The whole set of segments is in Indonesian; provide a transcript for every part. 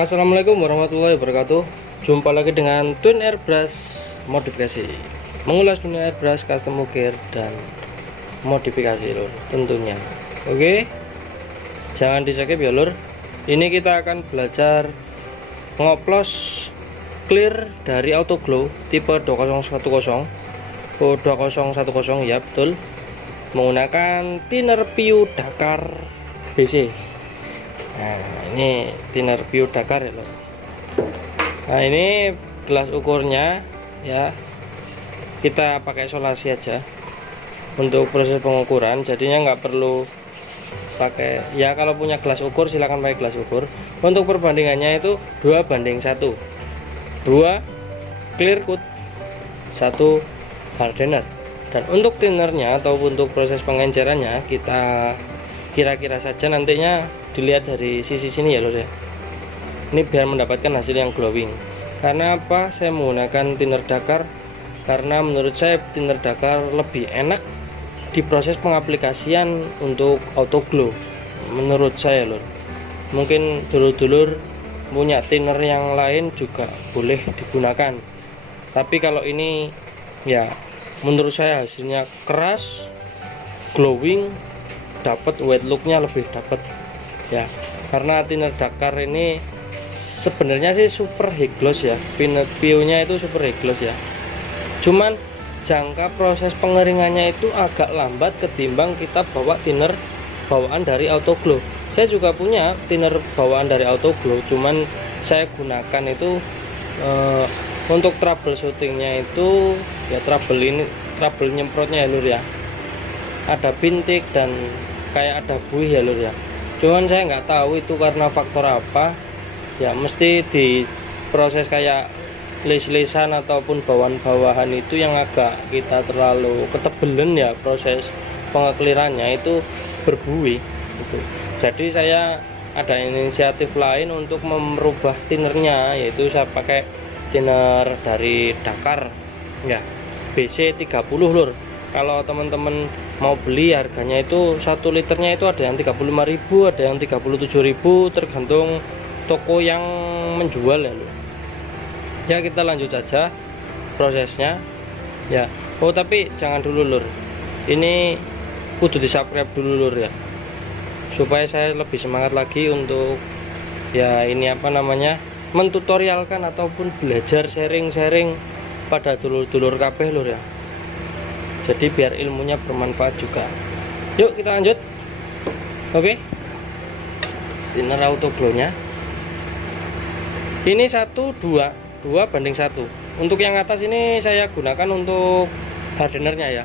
Assalamualaikum warahmatullahi wabarakatuh. Jumpa lagi dengan Twin Airbrush Modifikasi, mengulas dunia airbrush, custom ukir dan modifikasi lur tentunya. Oke, jangan di-skip ya lur. Ini kita akan belajar ngoplos clear dari auto glow tipe 2010 2010 ya betul, menggunakan thinner PU Dakar BC. Nah, ini thinner PU Dakar ya lor. Nah, ini gelas ukurnya ya, kita pakai isolasi aja untuk proses pengukuran, jadinya nggak perlu pakai ya. Kalau punya gelas ukur silahkan pakai gelas ukur. Untuk perbandingannya itu 2:1, 2 clear coat, 1 hardener. Dan untuk thinnernya atau untuk proses pengencerannya kita kira-kira saja nantinya dilihat dari sisi sini ya lor ya. Ini biar mendapatkan hasil yang glowing. Karena apa saya menggunakan thinner Dakar? Karena menurut saya thinner Dakar lebih enak di proses pengaplikasian untuk auto glow menurut saya lor. Mungkin dulur-dulur punya thinner yang lain juga boleh digunakan, tapi kalau ini ya menurut saya hasilnya keras, glowing, dapat white looknya lebih dapat ya. Karena thinner Dakar ini sebenarnya sih super high gloss ya, PU nya itu super high gloss ya, cuman jangka proses pengeringannya itu agak lambat ketimbang kita bawa thinner bawaan dari auto glow. Saya juga punya thinner bawaan dari auto glow, cuman saya gunakan itu untuk troubleshootingnya itu ya, trouble nyemprotnya ya lur ya, ada bintik dan kayak ada buih ya lur ya. Cuman saya nggak tahu itu karena faktor apa ya, mesti di proses kayak les-lesan ataupun bawahan-bawahan itu yang agak kita terlalu ketebelan ya, proses pengeklirannya itu berbuih gitu. Jadi saya ada inisiatif lain untuk merubah thinnernya, yaitu saya pakai thinner dari Dakar ya, BC 30 lur. Kalau teman-teman mau beli harganya itu 1 liternya itu ada yang 35.000, ada yang 37.000, tergantung toko yang menjual ya lur. Ya kita lanjut saja prosesnya ya. Oh tapi jangan dulu lur, ini kudu di subscribe dulu lur ya, supaya saya lebih semangat lagi untuk ya ini apa namanya, mentutorialkan ataupun belajar sharing-sharing pada dulur-dulur kabeh lur ya. Jadi biar ilmunya bermanfaat juga. Yuk kita lanjut. Oke, thinner auto glow nya ini 2:1. Untuk yang atas ini saya gunakan untuk hardenernya ya.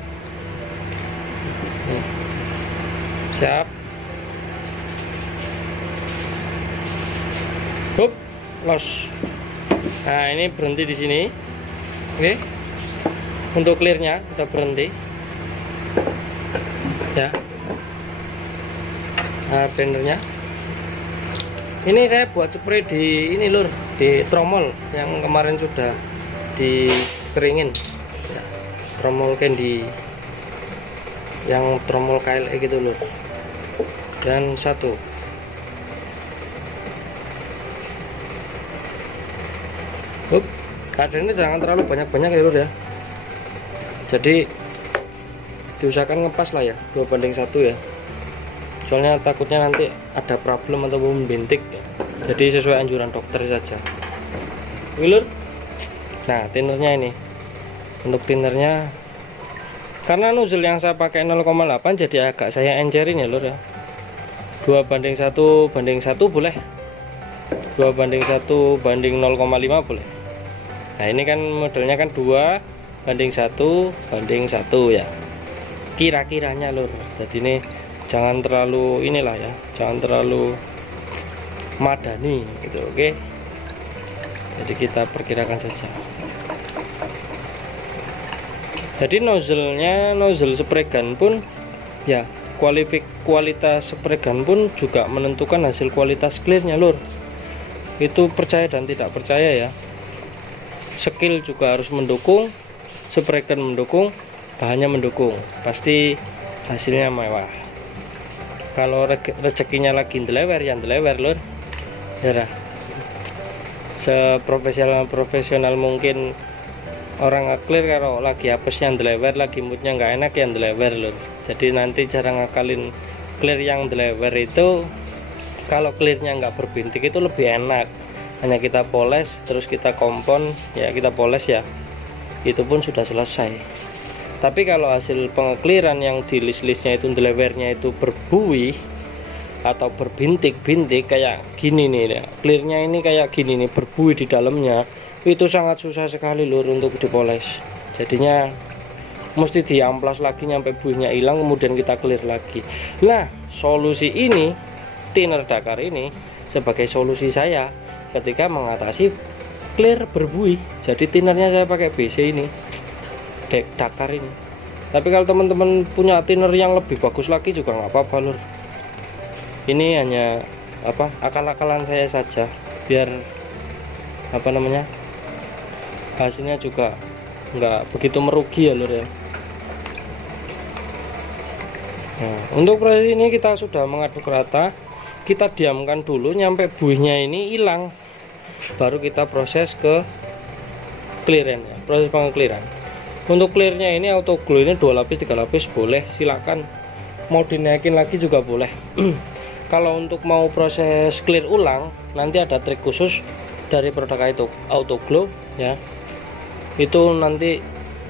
Siap. Hup, los. Nah ini berhenti di sini. Oke. Untuk clearnya udah berhenti. Ya. Hardenernya. Ini saya buat spray di ini lur, di tromol yang kemarin sudah dikeringin ya, tromol candy yang tromol KLE gitu lur. Dan 1 hardennya jangan terlalu banyak-banyak ya lur ya, jadi diusahakan ngepas lah ya, 2:1 ya, soalnya takutnya nanti ada problem atau bintik ya. Jadi sesuai anjuran dokter saja lur. Nah thinnernya ini, untuk thinnernya karena nozzle yang saya pakai 0,8 jadi agak saya encerin ya lur ya. 2:1 boleh, 2:1/0,5 boleh. Nah ini kan modelnya kan 2:1 ya, kira-kiranya lur. Jadi ini jangan terlalu inilah ya, jangan terlalu madani gitu. Oke, jadi kita perkirakan saja. Jadi nozzle spray gun pun ya, kualitas spray gun pun juga menentukan hasil kualitas clearnya lur. Itu percaya dan tidak percaya ya. Skill juga harus mendukung, spray gun mendukung, bahannya mendukung, pasti hasilnya mewah. Kalau rezekinya lagi ndelewer ya ndelewer lur ya. seprofesional mungkin orang nge-clear. Kalau lagi apesnya ndlewer, lagi moodnya nggak enak ya ndlewer lur. Jadi nanti cara ngakalin clear yang ndlewer itu, kalau clearnya nggak berbintik itu lebih enak. Hanya kita poles terus kita kompon ya, kita poles ya, itu pun sudah selesai. Tapi kalau hasil pengekliran yang di list-listnya itu ndlewernya itu berbuih atau berbintik-bintik kayak gini nih ya, clearnya ini kayak gini nih, berbuih di dalamnya, itu sangat susah sekali lur untuk dipoles. Jadinya mesti diamplas lagi nyampe buihnya hilang, kemudian kita clear lagi. Nah, solusi ini, thinner Dakar ini sebagai solusi saya ketika mengatasi clear berbuih. Jadi thinnernya saya pakai BC ini, Dakar ini. Tapi kalau teman-teman punya thinner yang lebih bagus lagi juga nggak apa-apa lur. Ini hanya akal-akalan saya saja, biar hasilnya juga nggak begitu merugi ya lur ya. Nah, untuk proses ini kita sudah mengaduk rata, kita diamkan dulu nyampe buihnya ini hilang, baru kita proses ke clearan ya, proses pengekliran. Untuk clearnya ini auto glow ini 2 lapis 3 lapis boleh, silakan mau dinaikin lagi juga boleh. Kalau untuk mau proses clear ulang, nanti ada trik khusus dari produk itu auto glow ya, itu nanti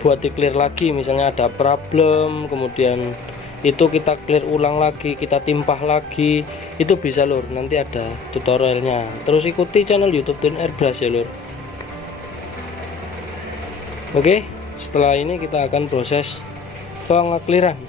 buat di clear lagi, misalnya ada problem kemudian itu kita clear ulang lagi, kita timpah lagi, itu bisa lur, nanti ada tutorialnya. Terus ikuti channel YouTube Thin Airbrush ya lur. Oke, setelah ini kita akan proses pengekliran.